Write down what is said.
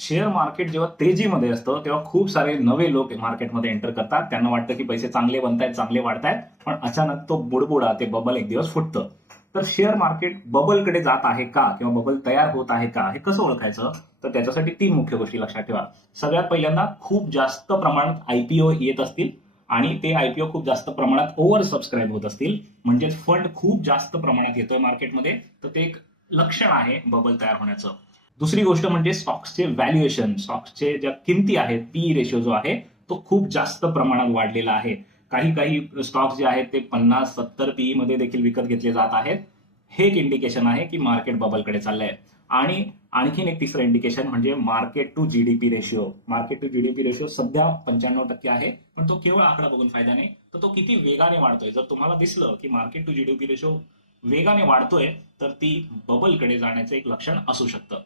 Share market जेव्हा तेजीमध्ये असतं तेव्हा खूप सारे नवे लोक मार्केटमध्ये एंटर करतात. त्यांना वाटतं की पैसे चांगले बनतायत चांगले वाढतायत पण अचानक तो बुडबुडा ते बबल एक दिवस फुटतं. तर शेअर मार्केट बबलकडे जात आहे का किंवा बबल तयार होत आहे का हे कसं ओळखायचं? तर त्याच्यासाठी तीन मुख्य गोष्टी लक्षात ठेवा. सगळ्यात पहिल्यांदा खूप जास्त प्रमाणात आयपीओ येत असतील आणि ते आयपीओ खूप जास्त प्रमाणात ओव्हर सबस्क्राईब होत असतील. म्हणजेच फंड खूप जास्त प्रमाणात येतोय मार्केटमध्ये. तर ते एक लक्षण आहे बबल तयार होण्याचं. दुसरी गोष्ट म्हणजे स्टॉक्सचे व्हॅल्युएशन स्टॉक्सचे ज्या किमती आहेत पी रेशो जो आहे तो खूप जास्त प्रमाणात वाढलेला आहे. काही काही स्टॉक्स जे आहेत ते पन्नास सत्तर पीई मध्ये देखील विकत घेतले जात आहेत. हे एक इंडिकेशन आहे की मार्केट बबलकडे चाललंय. आणि आणखीन एक तिसरं इंडिकेशन म्हणजे market to GDP ratio market to GDP ratio सध्या पंच्याण्णव टक्के आहे पण तो केवळ आकडा बघून फायदा नाही. तर तो किती वेगाने वाढतोय? जर तुम्हाला दिसलं की मार्केट टू जीडीपी रेशिओ वेगाने वाढतोय तर ती बबलकडे जाण्याचं एक लक्षण असू शकतं.